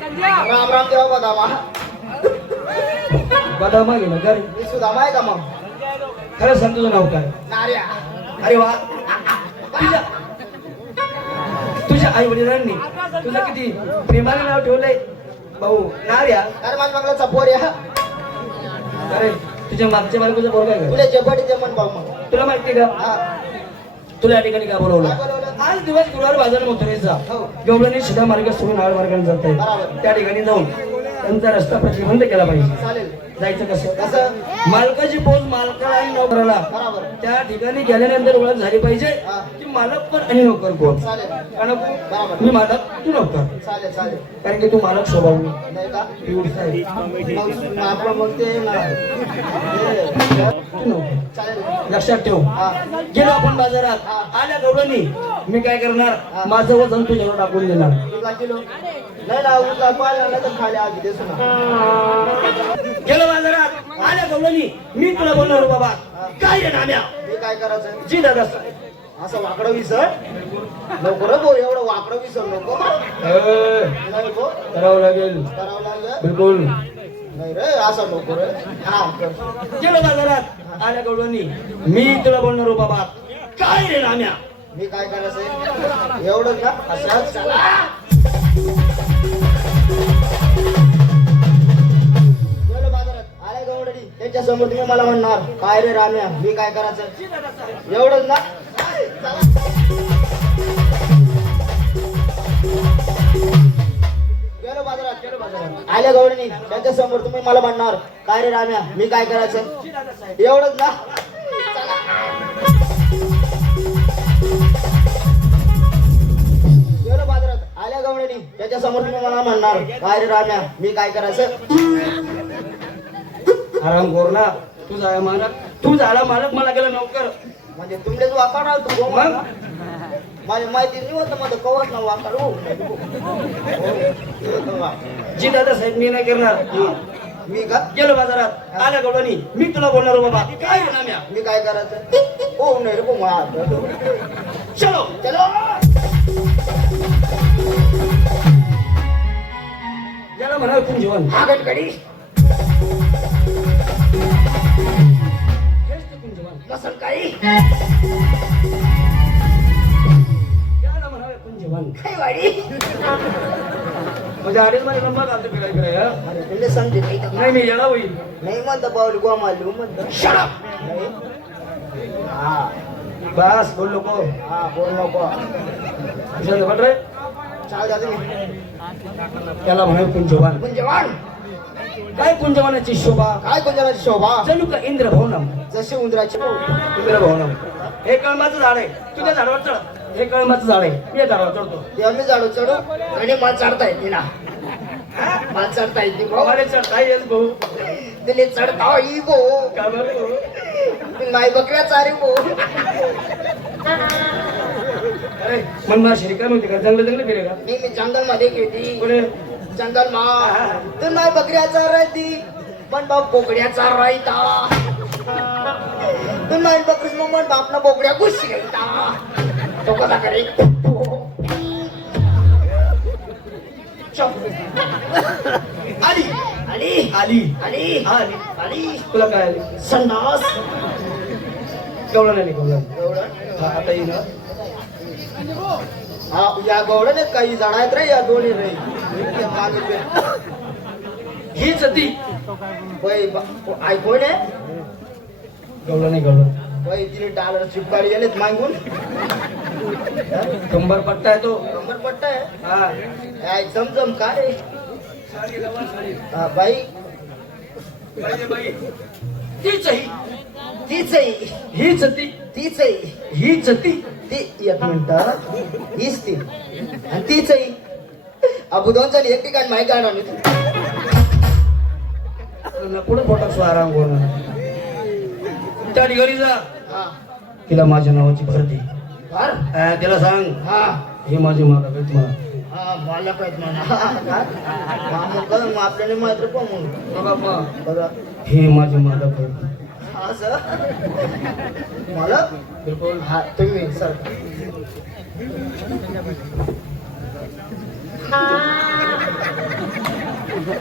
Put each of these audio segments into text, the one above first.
राम राम देवा बदामा. बदामा गेला का रे? मी सुदामा आहे का मग? खरं सांग तुझं नाव काय? नार्या. अरे वा तुझ्या तुझ्या आई वडिलांनी तुझं किती प्रेमाने नाव ठेवलंय भाऊ नार्या. अरे माझ्या मंगलाचा पोर या. अरे तुझ्या मागच्या बायकोचं पोर काय तुला जबडी जमन भाऊ मग. तुला माहिती का हा. तुला या ठिकाणी का बोलवलं? काय बोलवलं? आज दिवस गुरुवार बाजार मथुरेचा हो. गवळणी सुद्धा मार्ग सोडून नाळ मार्गाने जात बरोबर. आहे. त्या ठिकाणी जाऊन त्यांचा रस्ता प्रतिबंध केला पाहिजे. चालेल. जायचं कसं? कसं? मालकाची पोच मालकाला आणि नोकराला बरोबर. त्या ठिकाणी गेल्यानंतर ओळख झाली पाहिजे हा. की मालक कोण आणि नोकर कोण. चालेल. कारण बरोबर. मी मालक तू नोकर. चालेल चालेल. कारण की तू मालक स्वभाव नाही का? एवढीच आहे. मग आपण मग ते ना. तू नोकर. चालेल. लक्षात ठेव. हा. गेलो आपण बाजारात आल्या गवळणी मी काय करणार माझं वजन तुझ्यावर टाकून देणार. तुला किलो नाही ना उठला पाहिला नाही तर खाली आधी देसू ना. गेलो बाजारात आल्या गवळणी मी तुला बोलणार बाबा काय रे नाम्या मी काय करायचं? जी दादा असं वाकडं विसर नको रे भाऊ. एवढं वाकडं विसर नको. नाही भाऊ. करावं लागेल करावं लागलं. बिलकुल. नाही रे असं नको रे. हा कर. गेलो बाजारात आल्या गवळणी मी तुला बोलणार बाबा काय रे नाम्या मी काय करायचं? एवढं ना असं चला. गेलो बाजारात आले गवडणी त्यांच्या समोर तुम्ही मला म्हणणार काय रे राम्या मी काय करायचं? एवढंच ना. गेलो बाजारात आल्या गवडणी त्यांच्या समोर तुम्ही मला म्हणणार काय रे राम्या मी काय करायचं? एवढंच ना. गेलो बाजारात आल्या गवडणी त्याच्या समोर तुम्ही मला म्हणणार काय रे राम्या मी काय करायचं? आराम कर ना तू झाला मालक तू झाला मालक मला गेला नोकर म्हणजे तुमलेच वाकाड आलो तू मग माझी माहिती नाही होत माझं कवच ना वाकाडू. जी दादा साहेब मी नाही करणार. मी का? गेलो बाजारात आल्या गवळणी मी तुला बोलणार बाबा काय रे नाम्या मी काय करायचं? हो नाही रे भाऊ. चलो चलो. याला म्हणाल कोण जीवन आगन कडी लसन काही याला म्हणावे कोण जीवन काही वाडी. म्हणजे अडीच महिने लंबा घालतो फिराय फिराय अरे तुला सांगते नाही तर नाही मी येणार होईल नाही म्हणता पाऊल गोवा मारली म्हणतो. शराब नाही. हा बस बोल नको हा बोल नको. तुझ्या रे चाल जा तुम्ही. त्याला म्हणावे कोण जीवन पण जवान काय कुंजवानाची शोभा काय कोणत्या शोभा जणू का इंद्र भवनम जशी उंदराची इंद्र भवनम हे कळमाचं झाड आहे तू त्या झाडावर चढ हे कळमाचं झाड आहे मी या झाडावर चढतो ते आम्ही झाडू चढू आणि मला चढता येते ना. मला चढता येते भाऊ. अरे चढता येईल भाऊ तिले चढता येई भाऊ. का बरं भाऊ? ती माय बकऱ्या चारी भाऊ. अरे मनमार शिरिका नव्हती का जंगल जंगल फिरे का मी जंगल मध्ये घेती पुढे जंगल मा तर माय बकऱ्याचा राहती पण बाप बोकड्याचा राहता. तर माय बकरी मग मन बापना बोकड्या घुशी राहता. तो कसा करे आली आली आली आली आली आली तुला काय आली संडास. गवळण नाही गवळण एवढं आता येईल हा या गवडने काही जण आहेत रे या दोन्ही रे. हीच ती ऐकून गवळण नाही गवळण तिने डॉलर चिपकाळी गेलेत मागून. कंबर पट्टा आहे तो नंबर पट्टा आहे. हा काय जमजम काय हा बाई तीच ही तीच आहे हीच ती तीच आहे हीच ती ती. एक मिनिट हीच ती आणि तीच आहे. अबू दोन जण एक ठिकाणी माहिती आणून पुढे फोटो आराम करून त्या ठिकाणी जा हा तिला माझ्या नावाची भरती बर तिला सांग हा हे माझे मालक आहेत मला हा मला काय म्हणा मग आपल्याला मात्र पण म्हणून बाबा बघा हे माझे मालक आहेत असं मला बिलकुल हा तुम्ही सर बाई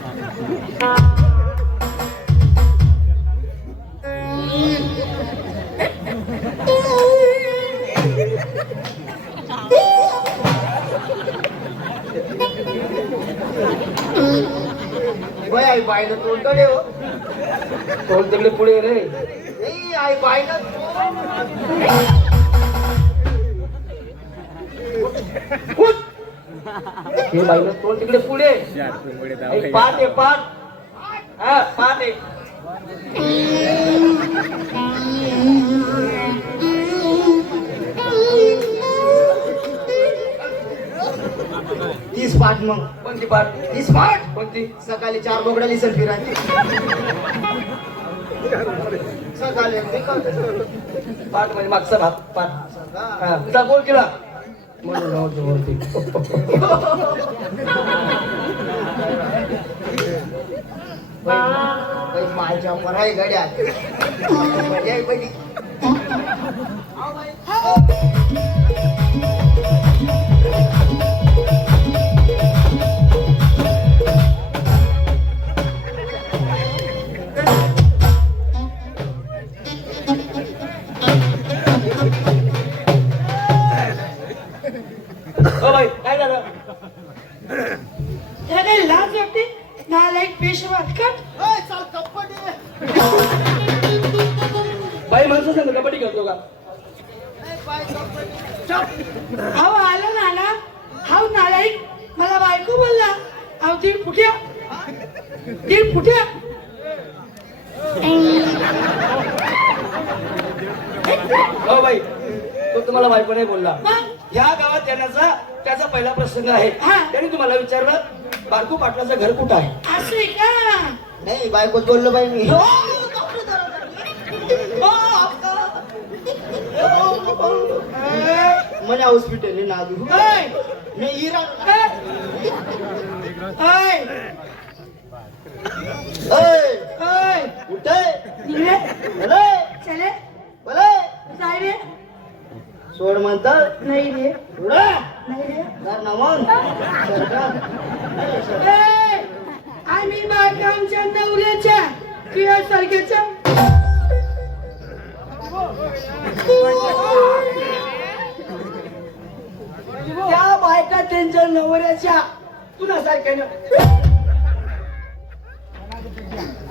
आई बाईनं तोंड रे हो. कोण तिकडे पुढे रे नाही आई बाईनं उठ. हे बाईनं तोंड तिकडे पुढे आई, पाठ आहे पाठ. हा पाठ आहे. तीस पाठ मग कोणती पाठ? 30 पाठ कोणती? सकाळी 4 बोगड्या लिसन फिरायची सकाळी पाठ म्हणजे मागचा भाग पाठ. हा तुझा बोल केला म्हणून नव्हतं वरती. माझ्या मराई गड्या म्हणजे बघी हो बाई काय झालं? त्याने लाज वाटते नालायक पेशवा कट चाल कप्पट बाई माणसं सांग कबड्डी खेळतो का? अहो आला नाना हाव नालायक मला बायको बोलला अहो 1.5 फुट्या 1.5 फुट्या हो बाई तो तुम्हाला बायको नाही बोलला. मग? या गावात येण्याचा त्याचा पहिला प्रसंग आहे. हा. त्याने तुम्हाला विचारलं बारकू पाटलाचं घर कुठं आहे? असं आहे का नाही बायकोच बोललो बाई मी म्हणे हॉस्पिटल आहे नादू ओय, मी इरा ओय, ओय ओय, उठे निघले, बोले चले बोले जाय रे सोड म्हणतात नाही रे उडा नाही रे तर ना मग ए, आम्ही बायका आमच्या नवऱ्याच्या किंवा सारख्याच्या त्या बायका त्यांच्या नवऱ्याच्या तुला सारख्यानं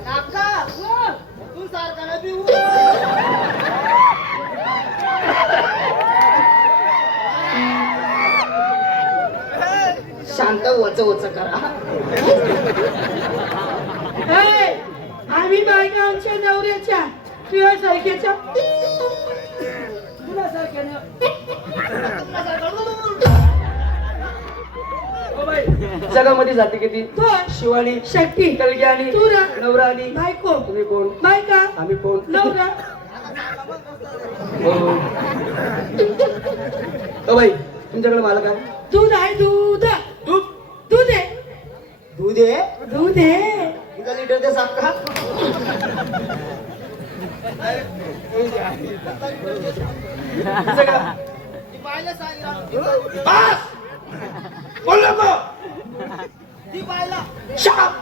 काका तू सारखा ना पिऊ शांत वच वच करा ए, आम्ही बायका आमच्या नवऱ्याच्या किंवा सारख्याच्या तुला सारख्यानं हो बाई, जगामध्ये जाते किती? तो शिवानी, शक्ती कलगी आणि तुरा नवरा आणि बायको तुम्ही कोण? बायका आम्ही कोण? नवरा हो. हो बाई तुमच्याकडे मला काय? दूध आहे दूध दूध दूध आहे दूध आहे दूध आहे तुझा लिटर दे साप का तुमचं का? बस! बोल नको! Shut up!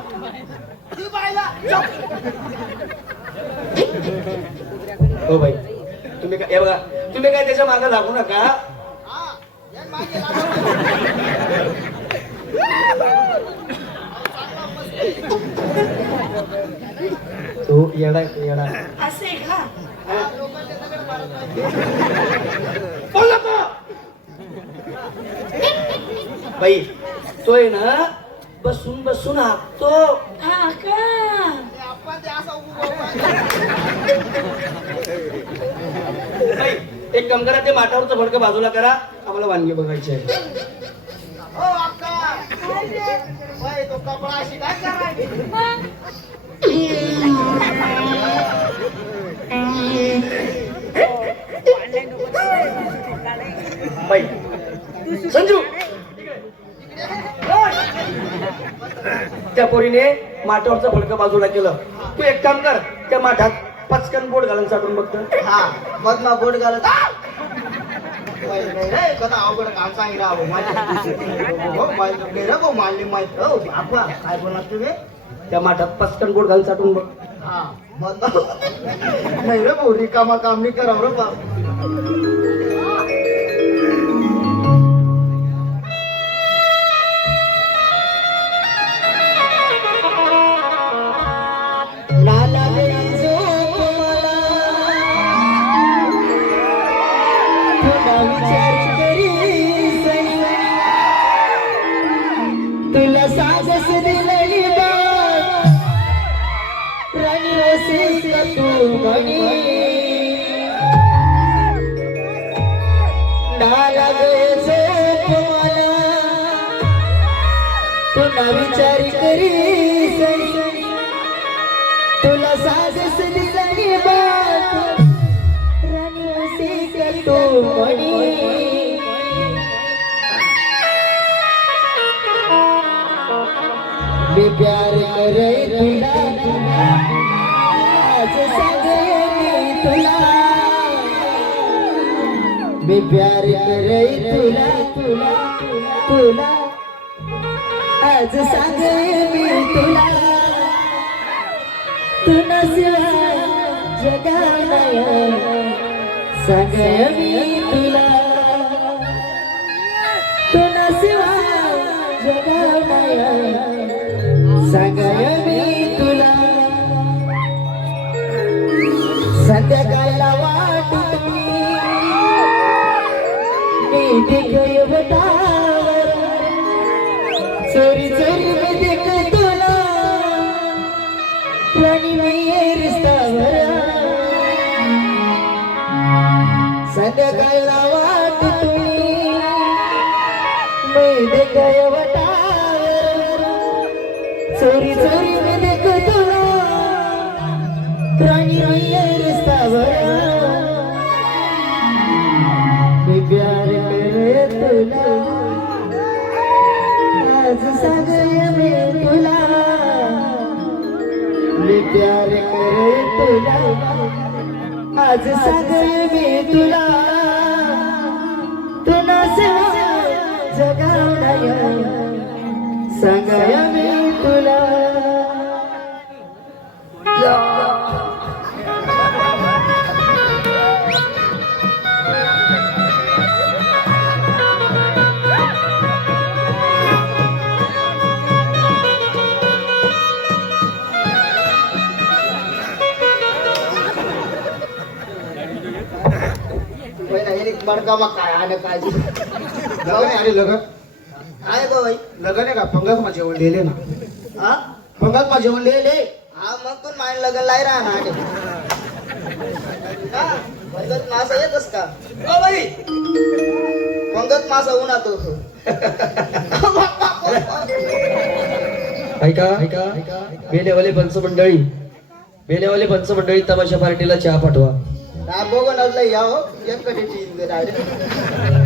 हो बाई तुम्ही काय हे बघा तुम्ही काय त्याच्या मागे लागू नका. तू येडा येडा असं आहे का बोल नको! बाई तो आहे ना बसून बसून हाकतो. हा का बाई एक काम करा ते माठावरचं फडकं बाजूला करा आम्हाला वांगे बघायचे आहे. तो कपडा अशी काय करायची बाई संजू त्या पोरीने माठावरचं फडकं बाजूला केलं. तू एक काम कर त्या माठात पचकन बोट घालून चाटून बघतो. हा मग ना बोट घालत नाही रे कदा अवघड काम सांगितलं अहो माहिती नाही रे भाऊ मानली माहित हो आपा काय बोलणार तुम्ही त्या माठात पचकन गोड घाल चाटून बघ. हा मग नाही रे भाऊ रिकामा काम नाही करावं रे बाप लाला जो मला थोडा विचार करीस तुला साजस दिलेली बात राणी रसिक तू म्हणी लाला जो मला थोडा विचार करीस तुला साजस दिसली बात राणी रसिक तू म्हणी मी प्यार करे तुला आज सांगे मी तुला मी प्यार करे तुला तुला तुला आज सांगे मी तुला तुला शिवाय जगाय सांगय मी तुला तुला शिवाय जगाय सांगय मी तुला संध्याकाळला वाट मी दिगय बटावर चोरी चोरी मी देख तुला राणी मी रिस्तावर संध्याकाळला वाट तुम्ही मी देखाय वटावर चोरी चोरी मी देख तुला राणी मी रिस्तावर मी प्यार करे तुला आज सांगय मी तुला मी प्यार करे तुला आज सांगय मी तुला तुला जगावणाय सांगय मी तुला बडका मग काय आलं काय लगन आहे आणि लगन काय बाई लगन आहे का पंगत मा जेवण लिहिले ना हा पंगत मा जेवण लिहिले हा मग पण माय लगन लाई राहणार का पंगत मासा येतस का ओ बाई पंगत मासा उन्हातो ऐका बेलेवाले पंच मंडळी तमाशा पार्टीला चहा पाठवा बघून या हो एक कधी डायरेक्ट